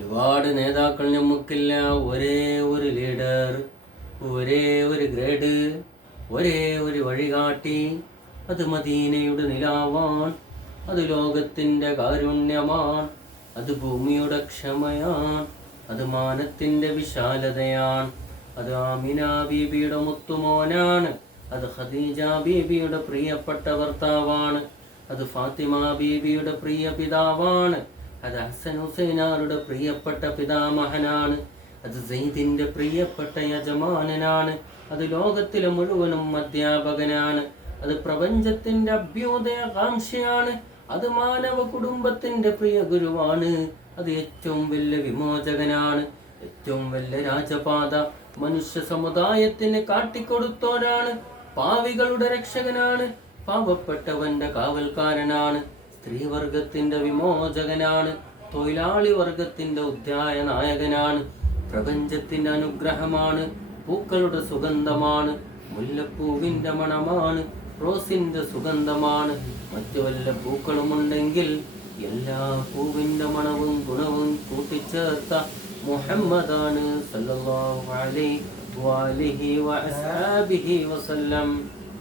ഒരുപാട് നേതാക്കൾ നമുക്കില്ല, ഒരേ ഒരു ലീഡർ, ഒരേ ഒരു ഗ്രേഡ്, ഒരേ ഒരു വഴികാട്ടി. അത് മദീനയുടെ നിലാവാൻ, അത് ലോകത്തിൻ്റെ കാരുണ്യമാണ്, അത് ഭൂമിയുടെ ക്ഷമയാണ്, അത് മാനത്തിൻ്റെ വിശാലതയാണ്, അത് ആമിന ബീബിയുടെ മുത്തുമോനാണ്, അത് ഖദീജ ബീബിയുടെ പ്രിയപ്പെട്ട ഭർത്താവാണ്, അത് ഫാത്തിമ ബീബിയുടെ പ്രിയ പിതാവാണ്, അത് ഹസൻ ഹുസൈനാരുടെ പ്രിയപ്പെട്ട പിതാമഹനാണ്, അത് സെയ്ദിൻ്റെ പ്രിയപ്പെട്ട യജമാനനാണ്, അത് ലോകത്തിലെ മുഴുവനും അധ്യാപകനാണ്, അത് പ്രപഞ്ചത്തിൻ്റെ അഭ്യുദയകാംക്ഷയാണ്, അത് മാനവ കുടുംബത്തിൻ്റെ പ്രിയ ഗുരുവാണ്, അത് ഏറ്റവും വലിയ വിമോചകനാണ്, ഏറ്റവും വലിയ രാജപാത മനുഷ്യ സമുദായത്തിന് കാട്ടിക്കൊടുത്തോരാണ്, പാവികളുടെ രക്ഷകനാണ്, പാവപ്പെട്ടവന്റെ കാവൽക്കാരനാണ്, സ്ത്രീവർഗത്തിന്റെ വിമോചകനാണ്, തൊഴിലാളി വർഗത്തിന്റെ ഉദ്ധായ നായകനാണ്, പ്രപഞ്ചത്തിന്റെ അനുഗ്രഹമാണ്, പൂക്കളുടെ സുഗന്ധമാണ്, മുല്ലപ്പൂവിന്റെ മണമാണ്, റോസിന്റെ സുഗന്ധമാണ്. മറ്റു വല്ല പൂക്കളുമുണ്ടെങ്കിൽ എല്ലാ പൂവിന്റെ മണവും ഗുണവും കൂട്ടിച്ചേർത്ത മുഹമ്മദാണ് സല്ലല്ലാഹു അലൈഹി വഅലിഹി വഅസ്ഹാബിഹി വസല്ലം.